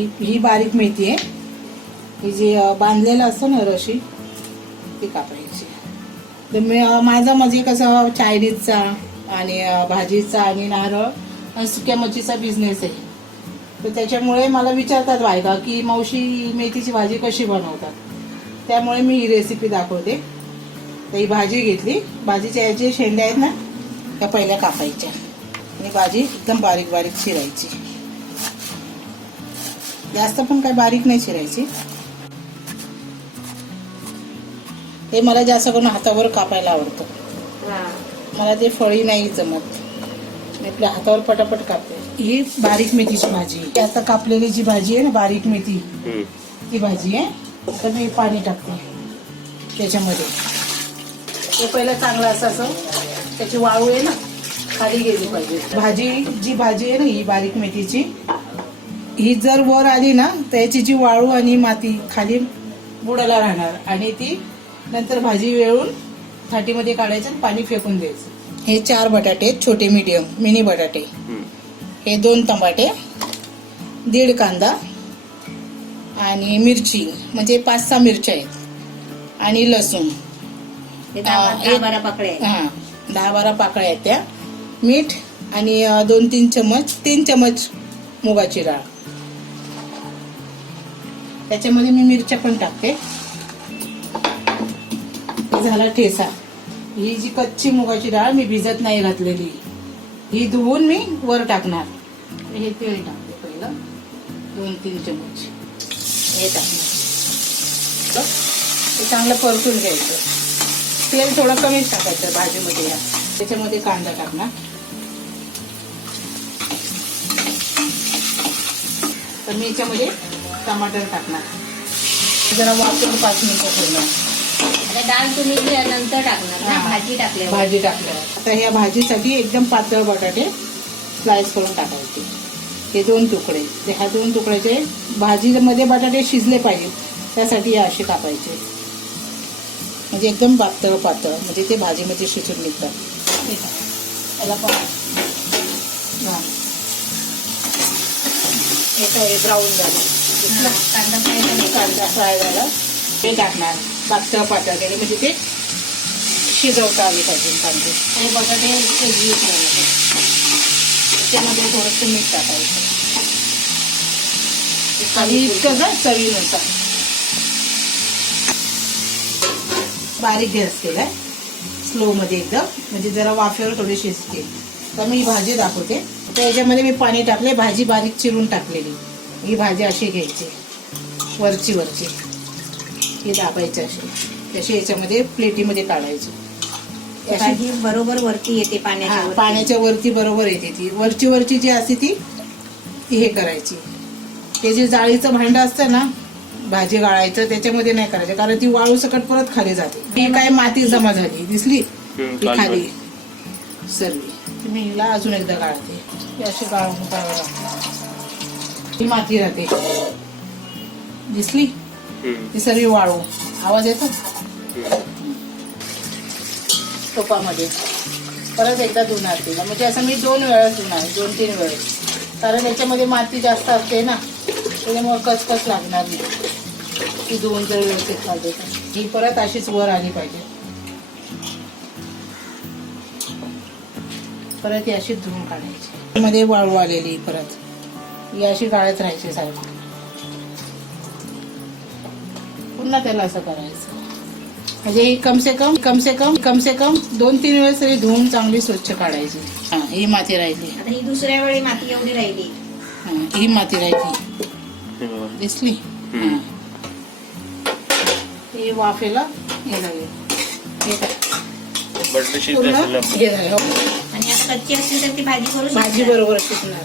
ही बारीक मेथी आहे, ही जी बांधलेलं असतं ना रशी ती कापायची. तर माझा म्हणजे कसं चायनीजचा आणि भाजीचा आणि नारळ आणि सुक्या मच्छीचा बिझनेस आहे. तर त्याच्यामुळे मला विचारतात बायका की मावशी मेथीची भाजी कशी बनवतात, त्यामुळे मी ही रेसिपी दाखवते. तर ही भाजी घेतली, भाजीच्या याचे शेंड्या आहेत ना त्या पहिल्या कापायच्या आणि भाजी एकदम बारीक बारीक चिरायची. जास्त पण काय बारीक नाही चिरायची. ते मला जास्त करून हातावर कापायला आवडतं, मला ते फळी नाही जमत. मी आपल्या हातावर पटापट कापते. ही बारीक मेथीची भाजी आहे. आता कापलेली जी भाजी आहे ना बारीक मेथी ती भाजी आहे. तर मी पाणी टाकते त्याच्यामध्ये. ते पहिलं चांगलं असं त्याची वाळू आहे ना खाली गेली पाहिजे. जी भाजी आहे ना ही बारीक मेथीची, ही जर वर आली ना तर याची जी वाळू आणि माती खाली बुडाला राहणार आणि ती नंतर भाजी वेळून थाटीमध्ये काढायचं आणि पाणी फेकून द्यायचं. हे 4 बटाटे छोटे मीडियम मिनी बटाटे, हे 2 टमाटे, 1.5 कांदा आणि मिरची म्हणजे 5-6 मिरच्या आहेत आणि लसूण 10-12 पाकळ्या. हां 10-12 पाकळ्या आहेत त्या. मीठ आणि 3 चमच मुगाची डाळ. त्याच्यामध्ये मी मिरच्या पण टाकते. झाला ठेसा. ही जी कच्ची मुगाची डाळ मी भिजत नाही घातलेली, ही धुवून मी वर टाकणार. हे तेल टाकते पहिलं 2-3 चमच हे टाकणार. हे चांगलं परतून घ्यायचं. तेल थोडं कमीच टाकायचं भाजीमध्ये. त्याच्यामध्ये कांदा टाकणार. तर मी याच्यामध्ये टमाटर टाकणार. जरा वापरून 5 मिनिटं ठेवणार. डाळ तुम्ही नंतर टाकणार ना, भाजी टाकल्यावर. भाजी टाकल्यावर. आता ह्या भाजीसाठी एकदम पातळ बटाटे स्लाइस करून टाकायचे. हे 2 तुकडे. ह्या 2 तुकड्याचे भाजीमध्ये बटाटे शिजले पाहिजे त्यासाठी हे असे कापायचे. म्हणजे एकदम पातळ म्हणजे ते भाजीमध्ये शिजून निघतात. त्याला पण हे ब्राऊन झालं, कांदा फ्राय झाला. ते टाकणार पातळ केले म्हणजे ते शिजवता आले पाहिजे कांदे. आणि बटाटे त्याच्यामध्ये थोडंसं मीठ टाकायचं आणि इतकं ना चवीनुसार. बारीक गॅस केलाय स्लो मध्ये एकदम, म्हणजे जरा वाफेवर थोडी शिजते. तर मी ही भाजी दाखवते. तर याच्यामध्ये मी पाणी टाकले, भाजी बारीक चिरून टाकलेली. ही भाजी अशी घ्यायची वरची हे दाबायचे असे याच्यामध्ये प्लेटीमध्ये काढायची. भाजी बरोबर वरती येते पाण्याच्या वरती बरोबर येते. ती वरची जी असते ती हे करायची. ते जे जाळीचं भांडं असतं ना भाजी गाळायचं त्याच्यामध्ये नाही करायचं, कारण ती वाळू सकट परत खाली जाते. ही काय माती जमा झाली दिसली ती खाली सर्वी. मी हिला अजून एकदा गाळते. ही अशी गाळून काढावं लागते. ही माती राहते दिसली ती सर्व वाळू. आवाज येतो टोपामध्ये. परत एकदा धुणार तिला, म्हणजे असं मी 2 वेळा धुणार, 2-3 वेळेस, कारण याच्यामध्ये माती जास्त असते ना त्याच्यामुळे कचकच लागणार नाही. ती धुवून जर व्यवस्थित काढते ही परत अशीच वर आली पाहिजे. परत ही अशी धुवून काढायची. मध्ये वाळू आलेली परत ही अशी गाळत राहायची सारखी. पुन्हा त्याला असं करायचं. म्हणजे कम से कम 2-3 वेळेस तरी धुवून चांगली स्वच्छ काढायची. ही माती राहिली. आता ही दुसऱ्या वेळी माती एवढी राहिली. ही माती राहिली दिसली. हे वाफेला हे झाले. आणि आता कच्ची असली तर ती भाजी बरोबर शिजणार.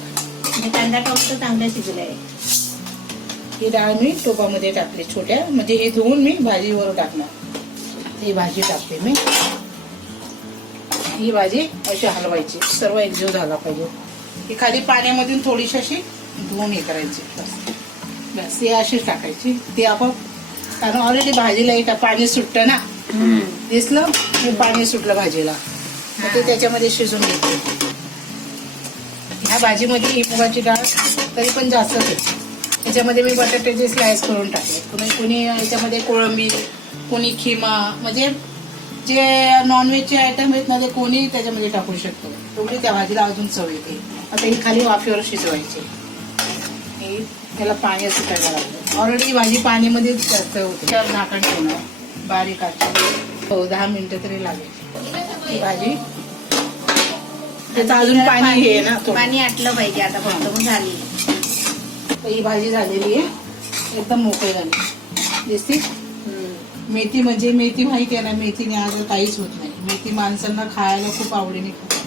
कांदा टोमॅटो चांगला शिजलाय. ही डाळ मी टोपामध्ये टाकली छोट्या, म्हणजे हे धुवून मी भाजीवर टाकणार. ही भाजी टाकते मी. ही भाजी अशी हलवायची, सर्व एकजीव झाला पाहिजे. ही खाली पाण्यामधून थोडीशी अशी धुवून हे करायची. बस ही अशीच टाकायची. ती आपण कारण ऑलरेडी भाजीला एक पाणी सुटतं ना, दिसलं हे पाणी सुटलं भाजीला, मग ते त्याच्यामध्ये शिजून घेते. ह्या भाजीमध्ये ही मुगाची डाळ तरी पण जास्तच आहे. याच्यामध्ये मी बटाट्याचे स्लाइस करून टाकले. कुणी याच्यामध्ये कोळंबी, कोणी खिमा, म्हणजे जे नॉनव्हेजचे आयटम आहेत ना ते कोणी त्याच्यामध्ये टाकू शकतो. तेवढी त्या भाजीला अजून चव येते. आता ही खाली वाफेवर शिजवायची. त्याला पाणी असं करायला लागतं. ऑलरेडी भाजी पाणीमध्येच जास्त होते. त्यावर झाकण ठेवणार बारीक आचेवर. हो 10 मिनिटं तरी लागेल. ही भाजी त्याचं अजून पाणी हे ना थोडं. पाणी आटलं पाहिजे आता फक्त मग झाली. तर ही भाजी झालेली आहे. एकदम मोकळी झाली दिसते. मेथी म्हणजे मेथी माहिती आहे ना, मेथीने आज काहीच होत नाही. मेथी माणसांना खायला खूप आवडीने खातात.